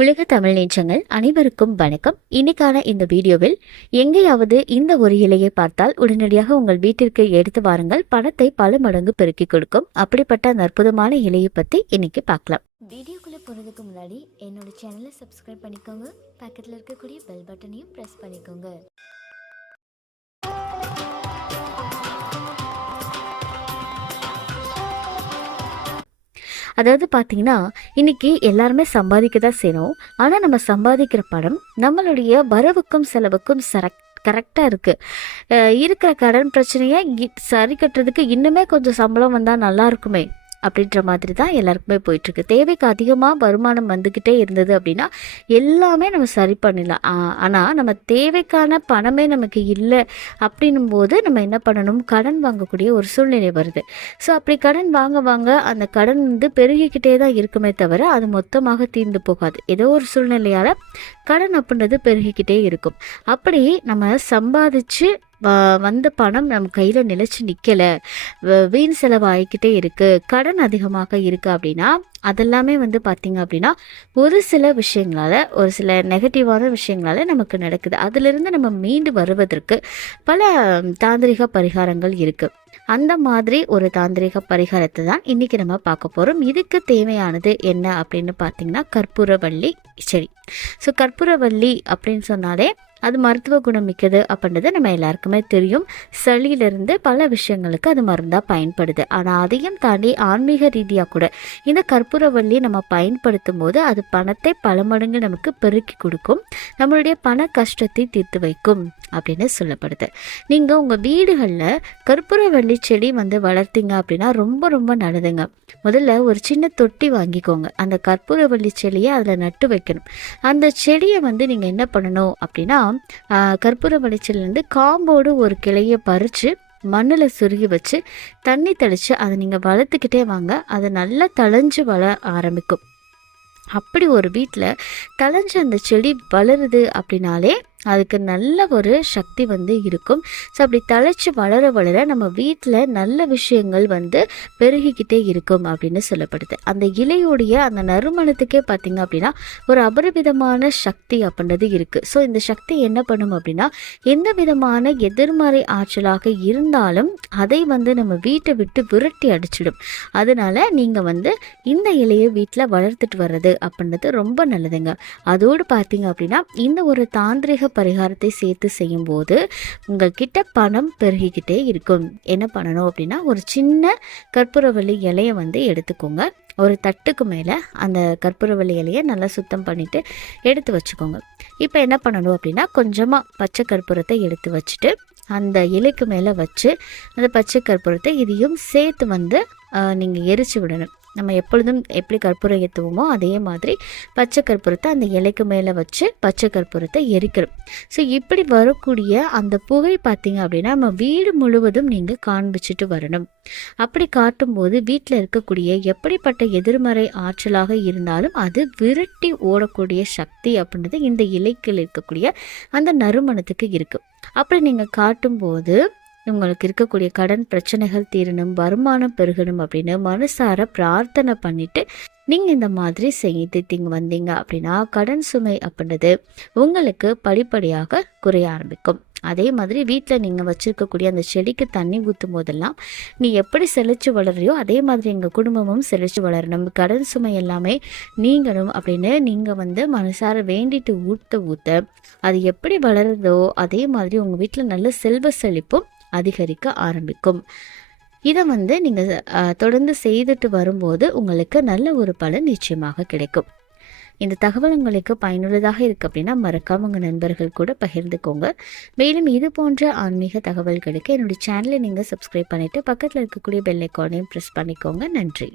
உலக தமிழ் நேற்றங்கள் அனைவருக்கும் வணக்கம். இன்னைக்கான இந்த வீடியோவில் எங்கேயாவது இந்த ஒரு இலையை பார்த்தால் உடனடியாக உங்கள் வீட்டிற்கு எடுத்து வாருங்கள். பணத்தை பல மடங்கு பெருக்கி கொடுக்கும். அப்படிப்பட்ட அந்த அற்புதமான இலையை பத்தி இன்னைக்கு பார்க்கலாம். வீடியோக்குள்ள போனதுக்கு முன்னாடி என்னோட சேனலை சப்ஸ்கிரைப் பண்ணிக்கோங்க. பக்கத்துல இருக்கக்கூடிய பெல் பட்டனையும் பிரஸ் பண்ணிக்கோங்க. அதாவது பார்த்தீங்கன்னா இன்னைக்கு எல்லாருமே சம்பாதிக்க தான் செய்யணும். ஆனால் நம்ம சம்பாதிக்கிற பணம் நம்மளுடைய வரவுக்கும் செலவுக்கும் சரக் கரெக்டாக இருக்குது இருக்கிற கடன் பிரச்சனையை சரி கட்டுறதுக்கு இன்னுமே கொஞ்சம் சம்பளம் வந்தால் நல்லா இருக்குமே. அப்படின்ற மாதிரி தான் எல்லாருக்குமே போயிட்டுருக்கு. தேவைக்கு அதிகமாக வருமானம் வந்துக்கிட்டே இருந்தது அப்படின்னா எல்லாமே நம்ம சரி பண்ணிடலாம். ஆனால் நம்ம தேவைக்கான பணமே நமக்கு இல்லை அப்படின்னும் போது நம்ம என்ன பண்ணணும்? கடன் வாங்கக்கூடிய ஒரு சூழ்நிலை வருது. ஸோ அப்படி கடன் வாங்க வாங்க அந்த கடன் வந்து பெருகிக்கிட்டே தான் இருக்குமே தவிர அது மொத்தமாக தீர்ந்து போகாது. ஏதோ ஒரு சூழ்நிலையால் கடன் அப்படின்றது பெருகிக்கிட்டே இருக்கும். அப்படி நம்ம சம்பாதிச்சு வந்த பணம் நம்ம கையில் நிலச்சி நிற்கலை வீண் செலவு ஆகிக்கிட்டே இருக்குது கடன் அதிகமாக இருக்குது அப்படின்னா அதெல்லாமே வந்து பார்த்திங்க அப்படின்னா ஒரு சில விஷயங்களால் ஒரு சில நெகட்டிவான விஷயங்களால் நமக்கு நடக்குது. அதிலிருந்து நம்ம மீண்டு வருவதற்கு பல தாந்திரிக பரிகாரங்கள் இருக்குது அந்த மாதிரி ஒரு தாந்திரிக பரிகாரத்தை தான் இன்றைக்கி நம்ம பார்க்க போகிறோம் இதுக்கு தேவையானது என்ன அப்படின்னு பார்த்தீங்கன்னா கற்பூரவள்ளி செடி. ஸோ கற்பூரவள்ளி அப்படின்னு சொன்னாலே அது மருத்துவ குணம் மிக்கது அப்படின்றது நம்ம எல்லாருக்குமே தெரியும். சளியிலிருந்து பல விஷயங்களுக்கு அது மருந்தாக பயன்படுது. ஆனால் அதையும் தாண்டி ஆன்மீக ரீதியாக கூட இந்த கற்பூரவள்ளி நம்ம பயன்படுத்தும் போது அது பணத்தை பல மடங்கு நமக்கு பெருக்கி கொடுக்கும். நம்மளுடைய பண கஷ்டத்தை தீர்த்து வைக்கும் அப்படின்னு சொல்லப்படுது. நீங்கள் உங்கள் வீடுகளில் கற்பூரவள்ளி செடி வந்து வளர்த்தீங்க அப்படின்னா ரொம்ப ரொம்ப நல்லதுங்க. முதல்ல ஒரு சின்ன தொட்டி வாங்கிக்கோங்க. அந்த கற்பூரவள்ளி செடியை அதில் நட்டு வைக்கணும். அந்த செடியை வந்து நீங்கள் என்ன பண்ணணும் அப்படின்னா கற்பூர கற்பூரவள்ளி செடியிலேருந்து காம்போடு ஒரு கிளையை பறித்து மண்ணில் சுருகி வச்சு தண்ணி தெளித்து அதை நீங்கள் வளர்த்துக்கிட்டே வாங்க. அது நல்லா தழைஞ்சு வள ஆரம்பிக்கும். அப்படி ஒரு வீட்டில் தழைஞ்ச அந்த செடி வளருது அப்படின்னாலே அதுக்கு நல்ல ஒரு சக்தி வந்து இருக்கும். ஸோ அப்படி தழைச்சி வளர வளர நம்ம வீட்டில் நல்ல விஷயங்கள் வந்து பெருகிக்கிட்டே இருக்கும் அப்படின்னு சொல்லப்படுது. அந்த இலையுடைய அந்த நறுமணத்துக்கே பார்த்திங்க அப்படின்னா ஒரு அபரிவிதமான சக்தி அப்படின்றது இருக்குது ஸோ இந்த சக்தி என்ன பண்ணும் அப்படின்னா எந்த விதமான எதிர்மறை ஆற்றலாக இருந்தாலும் அதை வந்து நம்ம வீட்டை விட்டு விரட்டி அடிச்சிடும். அதனால நீங்கள் வந்து இந்த இலையை வீட்டில் வளர்த்துட்டு வர்றது அப்படின்றது ரொம்ப நல்லதுங்க. அதோடு பார்த்தீங்க அப்படின்னா இந்த ஒரு தாந்திரிக பரிகாரத்தை சேர்த்து செய்யும்போது உங்கள்கிட்ட பணம் பெருகிக்கிட்டே இருக்கும். என்ன பண்ணணும் அப்படின்னா ஒரு சின்ன கற்பூரவள்ளி இலையை வந்து எடுத்துக்கோங்க. ஒரு தட்டுக்கு மேலே அந்த கற்பூரவள்ளி இலையை நல்லா சுத்தம் பண்ணிவிட்டு எடுத்து வச்சுக்கோங்க. இப்போ என்ன பண்ணணும் அப்படின்னா கொஞ்சமாக பச்சை கற்பூரத்தை எடுத்து வச்சுட்டு அந்த இலைக்கு மேலே வச்சு அந்த பச்சை கற்பூரத்தை இதையும் சேர்த்து வந்து நீங்கள் எரிச்சு விடணும். நம்ம எப்பொழுதும் எப்படி கற்பூரம் ஏற்றுவோமோ அதே மாதிரி பச்சை கற்பூரத்தை அந்த இலைக்கு மேலே வச்சு பச்சை கற்பூரத்தை எரிக்கிறோம். ஸோ இப்படி வரக்கூடிய அந்த புகை பார்த்தீங்க அப்படின்னா நம்ம வீடு முழுவதும் நீங்கள் காண்பிச்சுட்டு வரணும். அப்படி காட்டும்போது வீட்டில் இருக்கக்கூடிய எப்படிப்பட்ட எதிர்மறை ஆற்றலாக இருந்தாலும் அது விரட்டி ஓடக்கூடிய சக்தி அப்படின்றது இந்த இலைக்கில் இருக்கக்கூடிய அந்த நறுமணத்துக்கு இருக்குது அப்படி நீங்கள் காட்டும்போது உங்களுக்கு இருக்கக்கூடிய கடன் பிரச்சனைகள் தீரணும் வருமானம் பெருகணும் அப்படின்னு மனசார பிரார்த்தனை பண்ணிட்டு நீங்கள் இந்த மாதிரி செய்துட்டீங்க வந்தீங்க அப்படின்னா கடன் சுமை அப்படின்றது உங்களுக்கு படிப்படியாக குறைய ஆரம்பிக்கும். அதே மாதிரி வீட்டில் நீங்கள் வச்சுருக்கக்கூடிய அந்த செடிக்கு தண்ணி ஊற்றும் போதெல்லாம் நீ எப்படி செழிச்சு வளர்றியோ அதே மாதிரி எங்கள் குடும்பமும் செழிச்சு வளரணும். கடன் சுமை எல்லாமே நீங்களும் அப்படின்னு நீங்கள் வந்து மனசார வேண்டிட்டு ஊற்ற ஊற்ற அது எப்படி வளருதோ அதே மாதிரி உங்கள் வீட்டில் நல்ல செல்வ செழிப்பும் அதிகரிக்க ஆரம்பிக்கும். இதை வந்து நீங்கள் தொடர்ந்து செய்துட்டு வரும்போது உங்களுக்கு நல்ல ஒரு பலன் நிச்சயமாக கிடைக்கும். இந்த தகவல் உங்களுக்கு பயனுள்ளதாக இருக்குது அப்படின்னா மறக்காம உங்கள் நண்பர்கள் கூட பகிர்ந்துக்கோங்க. மேலும் இது போன்ற ஆன்மீக தகவல்களுக்கு என்னுடைய சேனலை நீங்கள் சப்ஸ்கிரைப் பண்ணிவிட்டு பக்கத்தில் இருக்கக்கூடிய பெல் ஐக்கானையும் ப்ரெஸ் பண்ணிக்கோங்க. நன்றி.